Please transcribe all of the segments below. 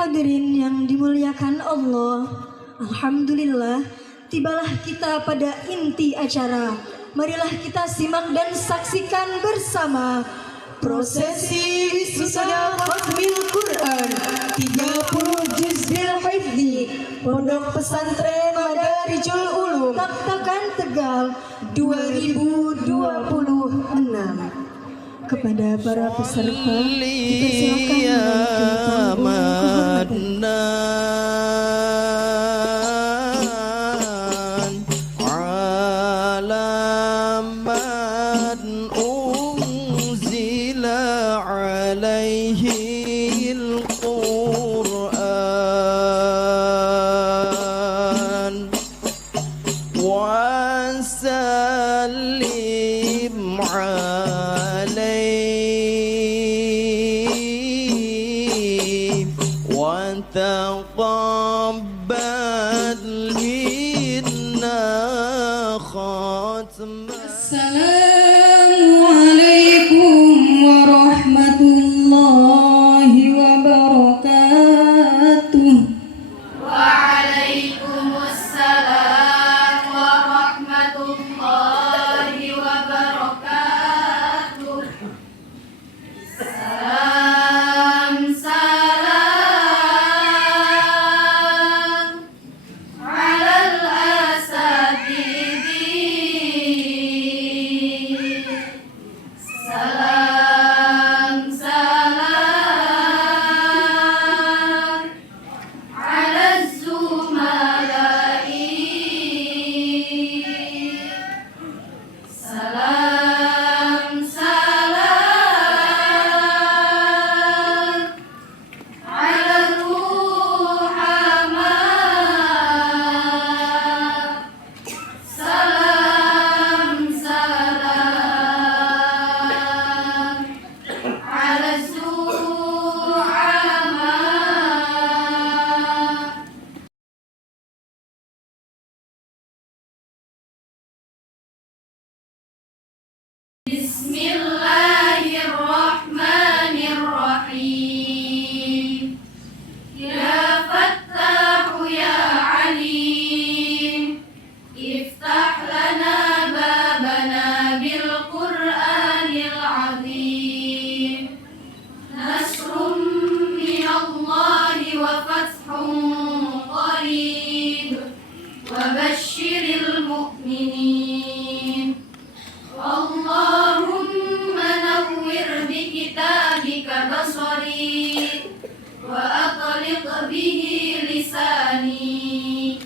Hadirin yang dimuliakan Allah, alhamdulillah tibalah kita pada inti acara. Marilah kita simak dan saksikan bersama prosesi wisuda Khatmil Quran 30 juz bil hifdzi Pondok Pesantren Madarijul Ulum Taktakan Tegal 2026. Kepada para peserta dipersilakan Assalamualaikum warahmatullahi wabarakatuh. Waalaikumsalam warahmatullahi wabarakatuh. Salam salam alal asatidhi. Salam salam alal zumalai. Salam salam alal ruhama. Salam salam alal zu'ama. Bismillahirrahmanirrahim. Ya Fattahu ya Alim, iftah lana babana bil Qur'anil azim. Nasrum minallahi wa fathun qarib, wa basyiril mu'minin. Allahumma nawwir bi kitabika basari, wa aqliq bihi lisani,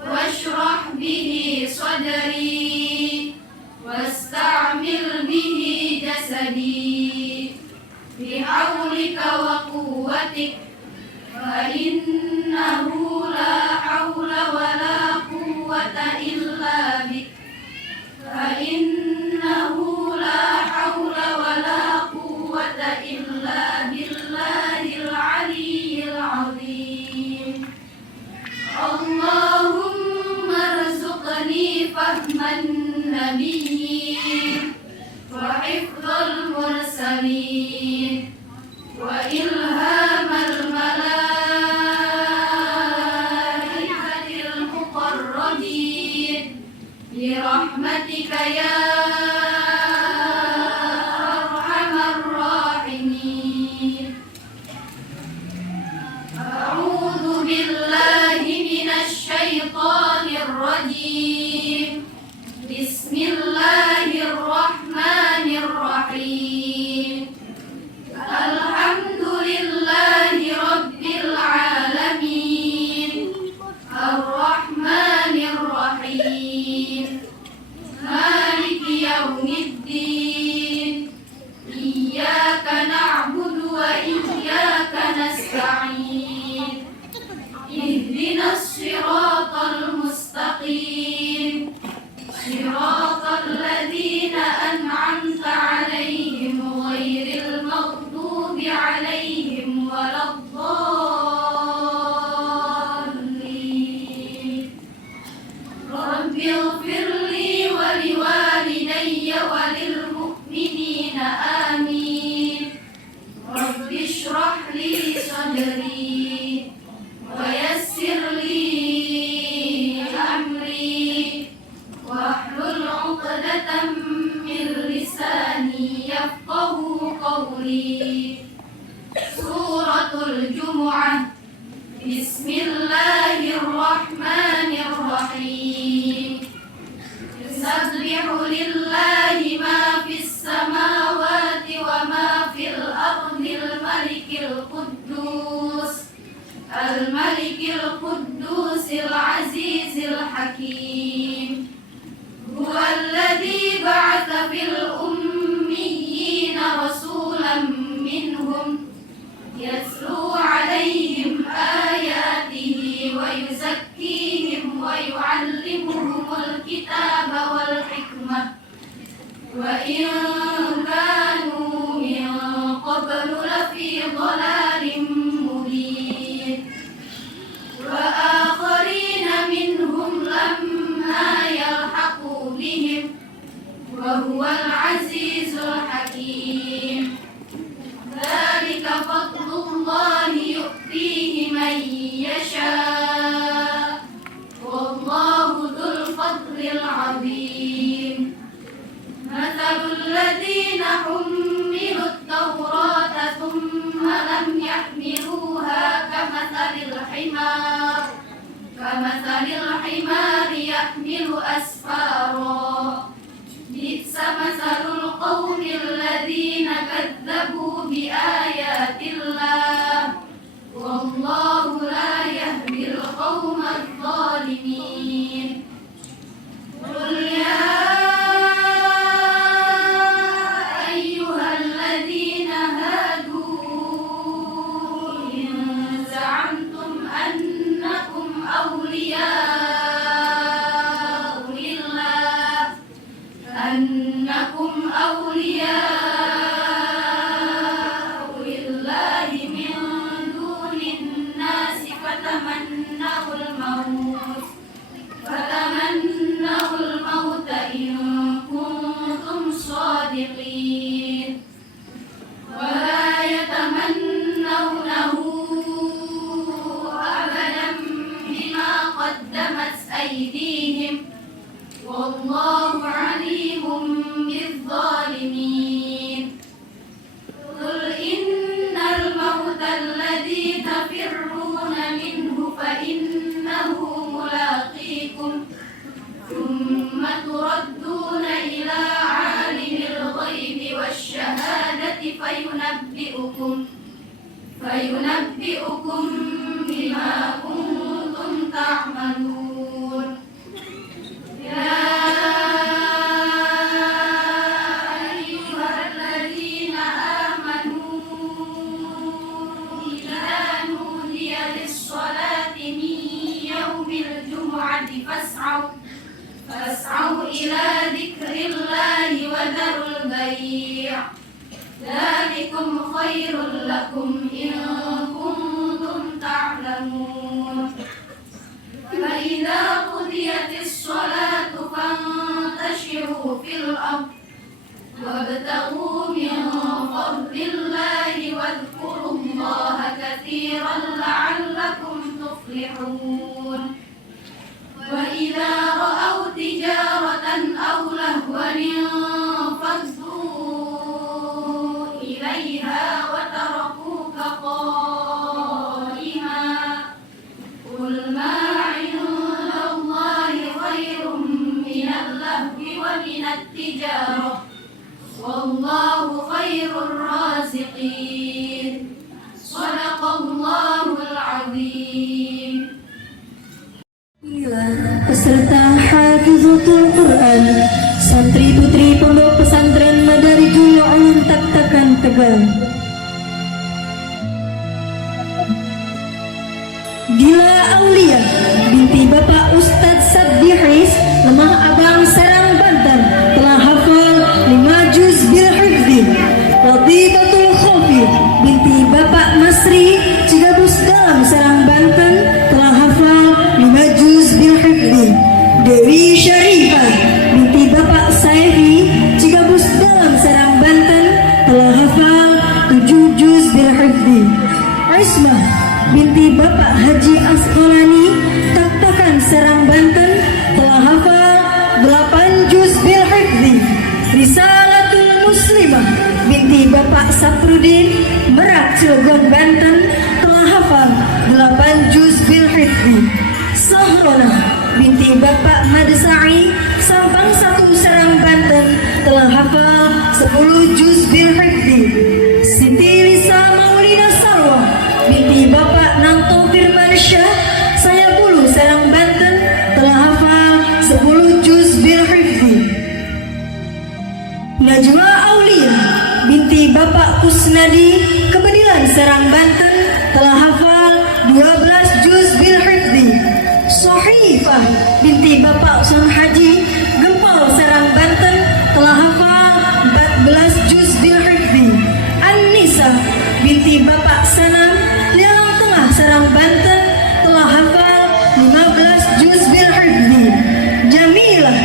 washrah bihi sadri, wasta'mil bihi jasadi, bihaulika wa quwwatik, fa innahu la hawla wa la quwwata illa bik. Fa innahu la hawla wa la quwwata illa billahil aliyyil azim. Allahumma rzuqni fahman nabiyyin wa hifdzal mursalin wa ilhamal الجمعة. بسم الله الرحمن الرحيم. يسبح لله ما في السماوات وما في الأرض الملك القدوس العزيز الحكيم. هو الذي بعث في الأميين رسولا منهم يتلو عليهم آياته ويزكيهم ويعلمهم الكتاب والحكمة وإن كانوا من قبل لفي ضلال مبين. وآخرين منهم لما يلحقوا بهم وهو العزيز الحكيم. ذلك فضل الله يؤتيه من يشاء والله ذو الفضل العظيم. مثل الذين حملوا التوراة ثم لم يحملوها كمثل الحمار يحمل أسفارا. بئس مثل القوم الذين كذبوا بآيات الله والله لا يهدي القوم الظالمين. قل يا أيها الذين هادوا إن زعمتم أنكم أولياء لله من دون الناس فتمنوا الموت إن كنتم صادقين ولا يتمنونه أبدا بما قدمت أيديهم والله عليم بالظالمين. قل إن الموت الذي تفرون منه فإنه ملاقيكم ثم تردون إلى عالم الغيب والشهادة فينبئكم بما كنتم تعملون. يا أيها الذين آمنوا إذا نودي للصلاة من يوم الجمعة فاسعوا إلى ذكر الله وذروا البيع ذلكم خير لكم إن كنتم تعلمون. فإذا قضيت الصلاة فانتشروا في الأرض وابتغوا من فضل الله واذكروا الله كثيرا لعلكم تفلحون. وإذا رأوا تجارة أو لهوا انفضوا إليها وتركوك قائما. قل ما عند الله خير من اللهو ومن التجارة والله خير الرازقين. صدق الله العظيم. Peserta Hafizatul Quran, santri putri pondok pesantren Madarijul Ulum Tak-Takan Tegal. Dila Aulia binti Bapak Ustadz Sabdi Hais, Lemah Abang Serang Banten, telah hafal 5 juz bil hifzi. Latifatul Khofi binti Bapak Masri Cigabus Dalam Serang Banten, telah hafal 5 juz bil hifzi. Dewi Syarifah binti Bapak Saifi Cigabus Dalam Serang Banten, telah hafal 7 juz bil hifzi. Ismah binti Bapak Haji Asqalani Tak-Takan Serang Banten, telah hafal 8 juz bil hifzi. Risalatul Muslimah binti Bapak Saprudin Merak Cilegon Banten, 8 juz bil hifzi. Sahrona binti Bapak Madsa'i Sampang 1 Serang Banten telah hafal 10 juz bil hifzi. Siti Lisa Maulina Salwa binti Bapak Nanto Firmansyah Sayabulu Serang Banten telah hafal 10 juz bil hifzi. Najwa Aulia binti Bapak Kusnadi Kebedilan Serang Banten telah hafal 12 juz bil hifzi. Sohifah binti Bapak Sun Haji Gempol Serang Banten telah hafal 14 juz bil hifzi. An-Nisa binti Bapak Sanam Lialang Tengah Serang Banten telah hafal 15 juz bil hifzi. Jamilah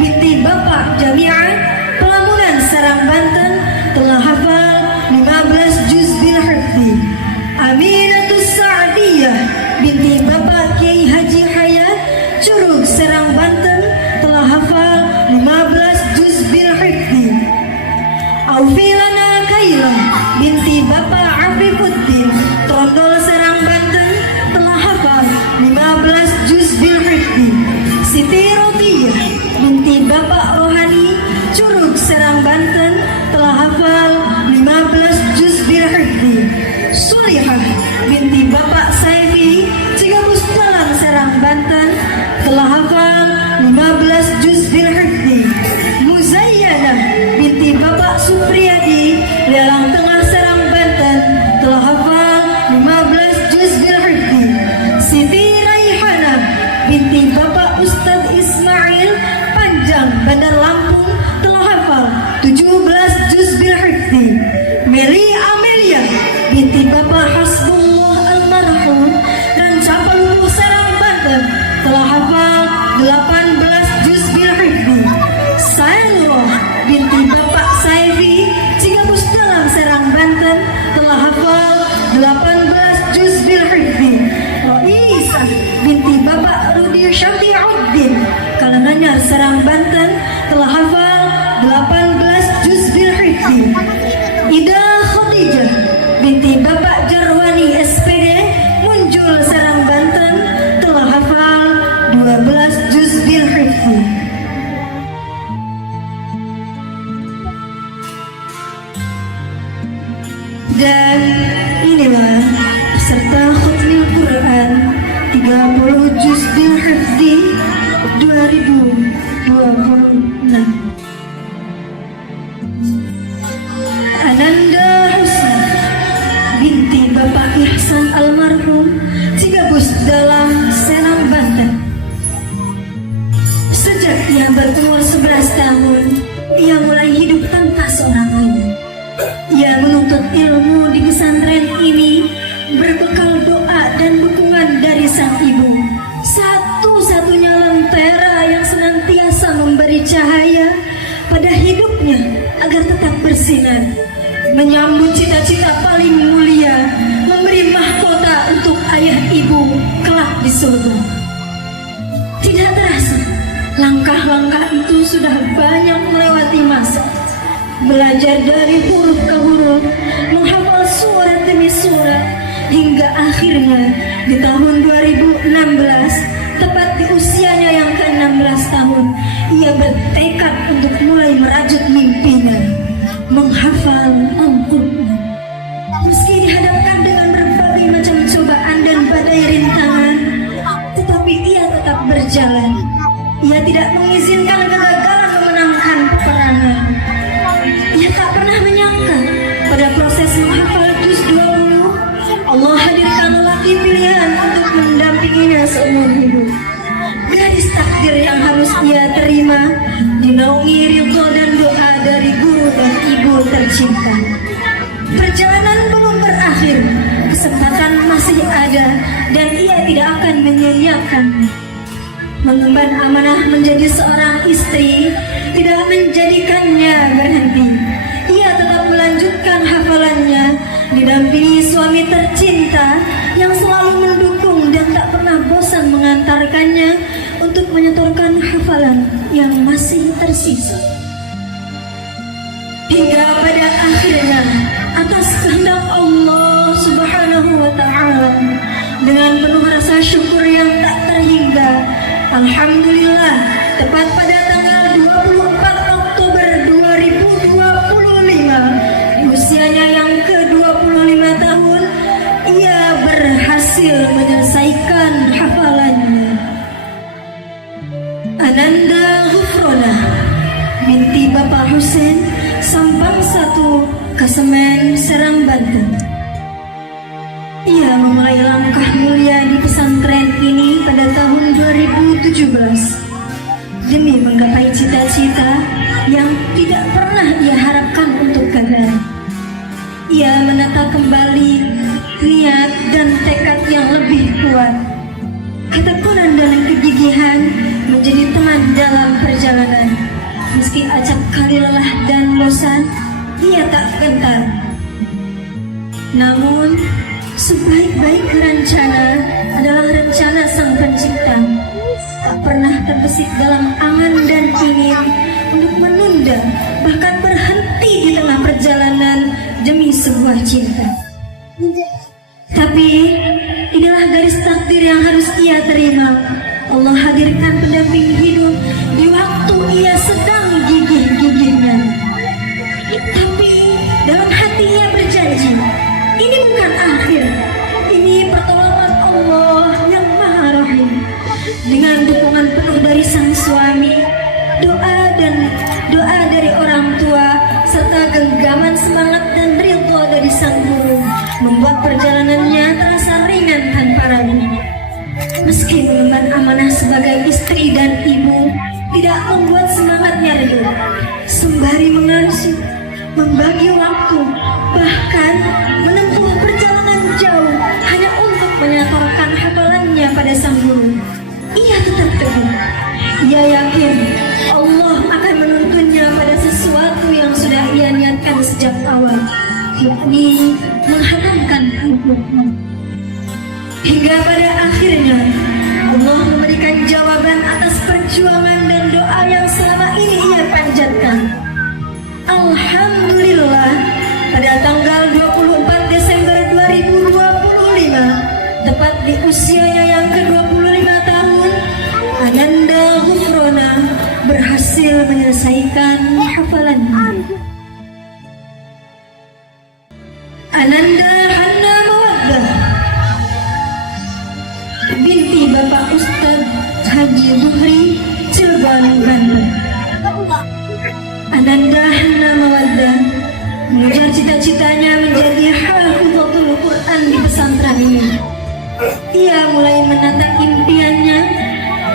binti Bapak Jami'ah Pelamunan Serang Banten telah hafal 15 juz bil hifzi. Aminatus Sa'diyah binti Bapak Kiai Haji Hayat Curug Serang Banten telah hafal 15 juz bil hifzi. Aufilana Kaila binti Bapak Afifuddin Trondol Serang Banten telah hafal 15 juz bil hifzi. Siti Rotiyah binti Bapak Rohani Curug Serang Banten telah hafal 15 juz bil hifzi. Sulihah binti Bapak Saifi Cigabus Dalam Serang Banten telah hafal 15 juz bil hifzi. Muzayyana binti Bapak Supriyadi Lialang Tengah Serang Banten telah hafal 15 juz bil hifzi. Siti Raihana binti Bapak Ustadz Ismail Panjang Bandar Lampung telah hafal 17 juz bil hifzi. Meli Amelia binti Bapak Hasbullah Almarhum Rancapaluluh Serang Banten telah hafal 18 juz bil hifzi. Sailroh binti Bapak Saifi Cigabus Dalam Serang Banten telah hafal 18 juz bil hifzi. Roisa binti Bapak Rudi Syafi'uddin Kalananyar Serang Banten telah hafal 18 juz bil hifzi. Ida Khadijah binti Bapak Jarwani SPD Munjul Serang Banten telah hafal 12 juz bil hifzi. Dan inilah peserta khutbah Quran 30 juz bil hifzi 2026. Ananda Husna binti Bapak Ihsan Almarhum Cigabus Dalam Serang Banten. Sejak ia berumur 11 tahun, ia mulai hidup tanpa seorang ayah. Ia menuntut ilmu di pesantren ini berbekal doa dan dukungan dari sang ibu, satu-satunya lentera yang senantiasa memberi cahaya pada hidupnya agar tetap bersinar, menyambut cita-cita paling mulia, memberi mahkota untuk ayah ibu kelak di surga. Tidak terasa, langkah-langkah itu sudah banyak melewati masa. Belajar dari huruf ke huruf, menghafal surat demi surat, hingga akhirnya di tahun 2016, tepat di usianya yang ke-16 tahun, ia bertekad untuk mulai merajut mimpinya, menghafal Al-Quran. Meski dihadapkan dengan berbagai macam cobaan dan badai rintangan, tetapi ia tetap berjalan. Ia tidak mengizinkan kegagalan memenangkan peperangan. Ia tak pernah menyangka pada proses menghafal juz 20, Allah hadirkan lelaki pilihan untuk mendampinginya seumur hidup. Garis takdir yang harus ia terima dinaungi ridho dan doa dari guru dan ibu tercinta. Perjalanan belum berakhir, kesempatan masih ada dan ia tidak akan menyia-nyiakannya. Mengemban amanah menjadi seorang istri tidak menjadikannya berhenti. Ia tetap melanjutkan hafalannya didampingi suami tercinta yang selalu mendukung dan tak pernah bosan mengantarkannya untuk menyetorkan hafalan yang masih tersisa. Hingga pada akhirnya atas kehendak Allah Subhanahu wa Ta'ala, dengan penuh rasa syukur yang tak terhingga. Alhamdulillah, tepat pada tanggal 24 Oktober 2025, di usianya yang ke-25 tahun, ia berhasil menyelesaikan hafalannya. Ananda Ghufrona binti Bapak Husein, Sampang 1, Kesemen, Serang, Banten. Ia memulai langkah mulia di pesantren ini pada tahun 2017 demi menggapai cita-cita yang tidak pernah ia harapkan untuk gagal. Ia menata kembali niat dan tekad yang lebih kuat. Ketekunan dan kegigihan menjadi teman dalam perjalanan. Meski acap kali lelah dan bosan, ia tak gentar. Namun, sebaik-baik rencana adalah rencana Sang Pencipta. Tak pernah terbesit dalam angan dan ingin untuk menunda, bahkan berhenti di tengah perjalanan demi sebuah cinta. Tapi inilah garis takdir yang harus ia terima. Allah hadirkan pendamping hidup di waktu ia sedang gigih-gigihnya. Tapi dalam hati ia berjanji, ini bukan akhir, ini pertolongan Allah yang Maha Rahim. Dengan dukungan penuh dari sang suami, doa dari orang tua, serta genggaman semangat dan ridho dari sang guru, membuat perjalanannya terasa ringan tanpa ragu. Meski mengemban amanah sebagai istri dan ibu tidak membuat semangatnya redup, sembari mengasuh, membagi waktu, bahkan menempuh perjalanan jauh hanya untuk menyatorkan hafalannya pada sang guru. Ia tetap teguh. Ia yakin Allah akan menuntunnya pada sesuatu yang sudah ia niatkan sejak awal, yakni menghatamkan Al-Quran. Hingga pada akhirnya Allah memberikan jawaban atas perjuangan dan doa yang selama ini ia panjatkan. Alhamdulillah, pada tanggal 24 Desember 2025, tepat di usianya yang ke-25 tahun, Ananda Ghufrona berhasil menyelesaikan hafalannya. Ananda Hanna Mawaddah binti Bapak Ustadz Haji Zuhri, Cilegon, Banten. Ananda Hanna Mawaddah mengejar cita-citanya menjadi hafidhatul Quran di pesantren ini. Ia mulai menata impiannya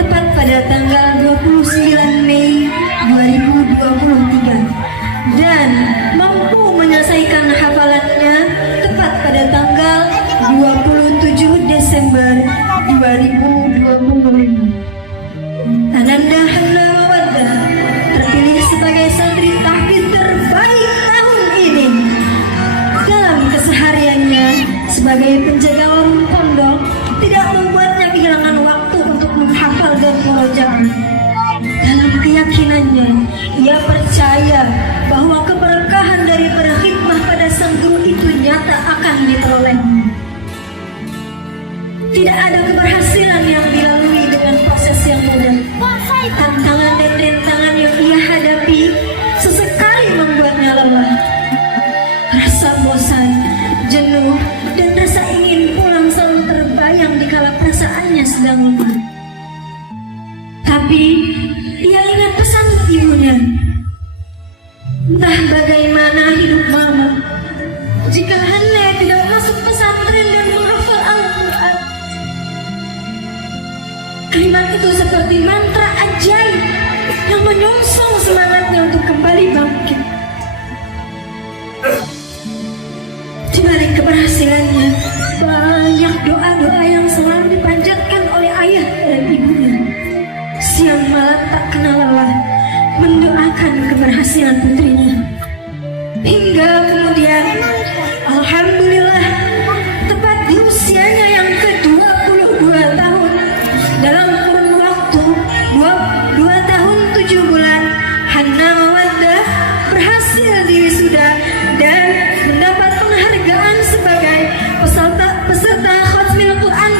tepat pada tanggal 29 Mei 2023 dan mampu menyelesaikan hafalannya tepat pada tanggal 27 Desember 2025. Ananda Hanna Mawaddah terpilih sebagai santri tahfiz terbaik tahun ini. Dalam kesehariannya sebagai penjaga warung pondok, tidak membuatnya kehilangan waktu untuk menghafal dan murojaah. Dalam keyakinannya, ia percaya bahwa keberkahan dari berkhidmah pada sang guru itu nyata akan diperolehnya. Tidak ada keberhasilan yang dilalui dengan proses yang mudah. Tantangan dan rintangan yang ia hadapi sesekali membuatnya lelah. Rasa bosan, jenuh, dan rasa ingin pulang selalu terbayang dikala perasaannya sedang lemah. Tapi ia ingat pesan ibunya. Entah bagaimana hidup mama jika Hanna tidak masuk pesantren dan menghafal Al-Quran. Kalimat itu seperti mantra ajaib yang menyongsong semangatnya untuk kembali bangkit. Di balik keberhasilannya, banyak doa-doa yang selalu dipanjatkan oleh ayah dan ibunya. Siang malam tak kenal lelah mendoakan keberhasilan putrinya. Hingga kemudian, alhamdulillah, tepat di usianya yang ke-22 tahun, dalam kurun waktu 2 tahun 7 bulan, Hanna Mawaddah berhasil diwisuda dan mendapat penghargaan sebagai peserta Khatmil Quran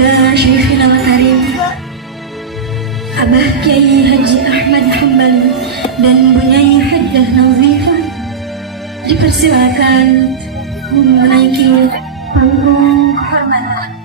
kepada Syekhina Makarim Abah Kiai Haji Ahmad Hambali dan Bunyai Hajjah Nazifah dipersilakan menaiki panggung kehormatan.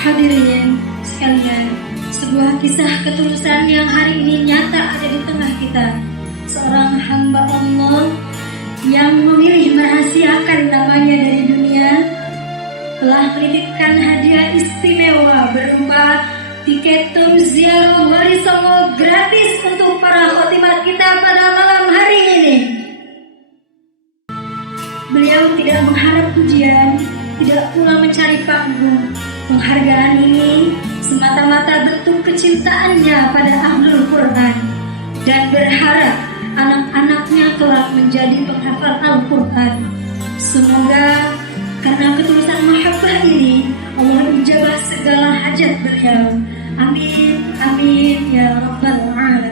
Hadirin sekalian, sebuah kisah ketulusan yang hari ini nyata ada di tengah kita. Seorang hamba Allah yang memilih merahasiakan namanya dari dunia telah menitipkan hadiah istimewa berupa tiket tur ziarah Wali Songo gratis untuk para khotimat kita pada malam hari ini. Beliau tidak mengharap pujian, tidak pula mencari panggung. Penghargaan ini semata-mata bentuk kecintaannya pada Ahlul Quran dan berharap anak-anaknya kelak menjadi penghafal Al-Quran. Semoga karena ketulusan mahabbah ini Allah ijabah segala hajat beliau. Amin, amin ya rabbal alamin.